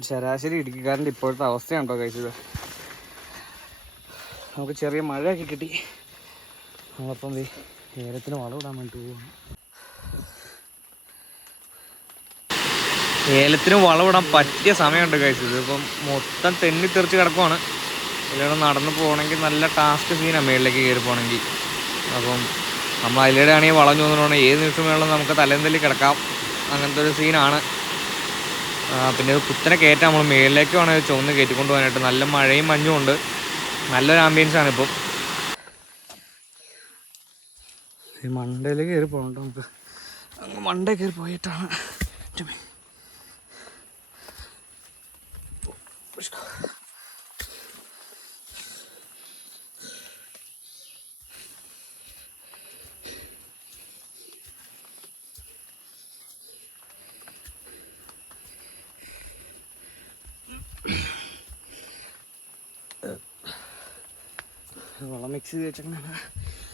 ഒരു ശരാശരി ഇടുക്കിക്കാരന്റെ ഇപ്പോഴത്തെ അവസ്ഥയുണ്ടോ കഴിച്ചത് നമുക്ക് ചെറിയ മഴയൊക്കെ കിട്ടി. നമ്മളപ്പം ഏലത്തിന് വളമിടാൻ വേണ്ടി പോവാണ്. ഏലത്തിന് വളമിടാൻ പറ്റിയ സമയമുണ്ട് കഴിച്ചത് ഇപ്പം മൊത്തം തെന്നി തെറിച്ച് കിടക്കുവാണ്. ഇതിലൂടെ നടന്നു പോകണമെങ്കിൽ നല്ല ടാസ്ക് സീനാണ് മേളിലേക്ക് കയറി പോകണമെങ്കിൽ. അപ്പം നമ്മൾ അതിലൂടെ ആണെങ്കിൽ വളഞ്ഞു തോന്നുന്നുണ്ടെങ്കിൽ ഏത് നിമിഷം വേണമെങ്കിലും നമുക്ക് തലേന്തല്ലി തല്ലി കിടക്കാം. അങ്ങനത്തെ ഒരു സീനാണ് പിന്നെ ഒരു കുത്തനെ കയറ്റം. നമ്മൾ മേളിലേക്ക് വേണമെങ്കിൽ ചുവന്ന് കയറ്റിക്കൊണ്ട് പോകാനായിട്ട് നല്ല മഴയും മഞ്ഞും ഉണ്ട്. നല്ലൊരു ആംബിയൻസ് ആണ് ഇപ്പം. ഈ മണ്ടയിൽ കയറി പോകണ്ട നമുക്ക്. മണ്ടയിൽ കയറി പോയിട്ടാണ്. ചുമ. വളം മിക്സ് ചെയ്ത്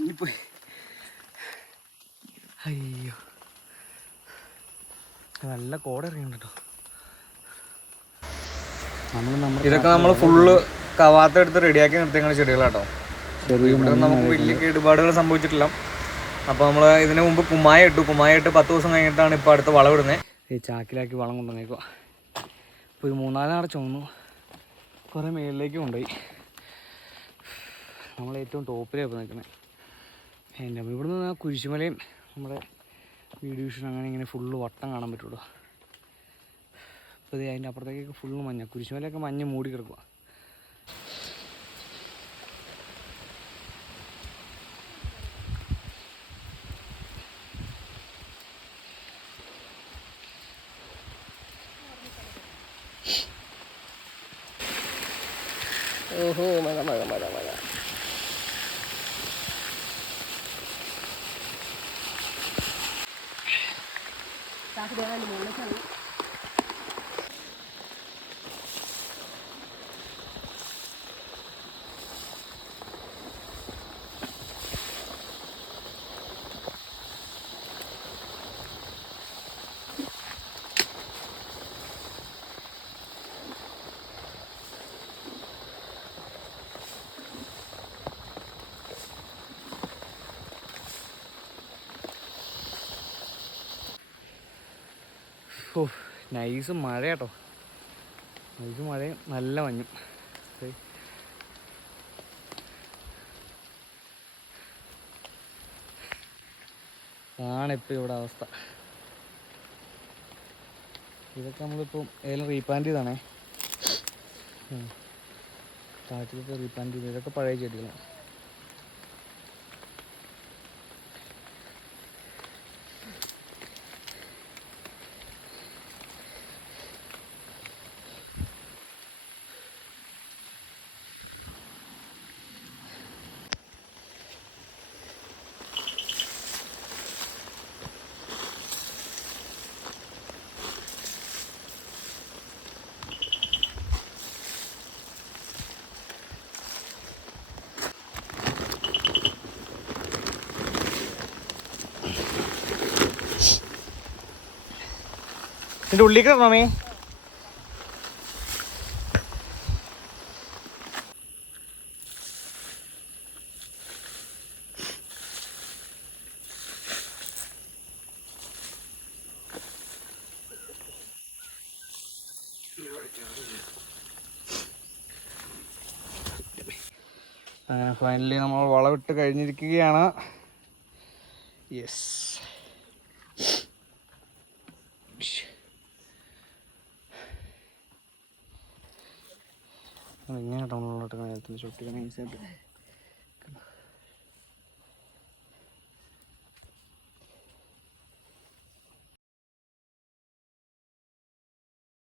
തെന്നിപ്പോയി അയ്യോ. നല്ല കോട ഇറങ്ങിണ്ട് കേട്ടോ നമ്മൾ ഇതൊക്കെ നമ്മൾ ഫുള്ള് കവാത്ത എടുത്ത് റെഡിയാക്കി നിർത്തിയ ചെടികളാട്ടോ. ചെറിയ ഇവിടെ നമുക്ക് വലിയ കേടുപാടുകൾ സംഭവിച്ചിട്ടില്ല. അപ്പോൾ നമ്മൾ ഇതിന് മുമ്പ് കുമ്മായ ഇട്ടു. കുമ്മായ ഇട്ട് പത്ത് ദിവസം കഴിഞ്ഞിട്ടാണ് ഇപ്പൊ അടുത്ത വളം ഇടുന്നത് ഈ ചാക്കിലാക്കി വളം കൊണ്ടുവന്നേക്കുക ഇപ്പൊ ഒരു മൂന്നാലാറ് ചുമന്നു കുറേ മേളിലേക്ക് കൊണ്ടുപോയി. നമ്മൾ ഏറ്റവും ഇപ്പോൾ നിൽക്കുന്നത് എന്റെ ഇവിടുന്ന് ആ കുരിശുമലയും നമ്മുടെ വീഡിയോ ഷൂട്ട് അങ്ങനെ ഇങ്ങനെ ഫുള്ള് വട്ടം കാണാൻ പറ്റുള്ളൂ. അപ്പോൾ ഇത് അതിന്റെ അപ്പുറത്തേക്കൊക്കെ ഫുള്ള് മഞ്ഞ കുരിശുമലയൊക്കെ മഞ്ഞ് മൂടി കിടക്കുക ഓഹോ മഴ മഴ മഴ മഴ. Ako ba ഓ നൈസ് മഴ കേട്ടോ. നൈസ് മഴയും നല്ല മഞ്ഞും. ആണ് ഇപ്പം ഇവിടെ അവസ്ഥ. ഇതൊക്കെ നമ്മളിപ്പം ഏതെങ്കിലും റീപ്ലാന്റ് ചെയ്താണേ. കാറ്റിലൊക്കെ റീപ്ലാന്റ് ചെയ്ത് ഇതൊക്കെ പഴയ ചെടികളാണ്. ഇതിന്റെ ഉള്ളിൽ കിടണമേ അങ്ങനെ ഫൈനലി നമ്മൾ വളമിട്ട് കഴിഞ്ഞിരിക്കുകയാണ്. യെസ് ഇങ്ങനെ ടൗണിലോട്ട് നേരത്തിന് ചുട്ടിക്കാൻ ഈസിയായിട്ട്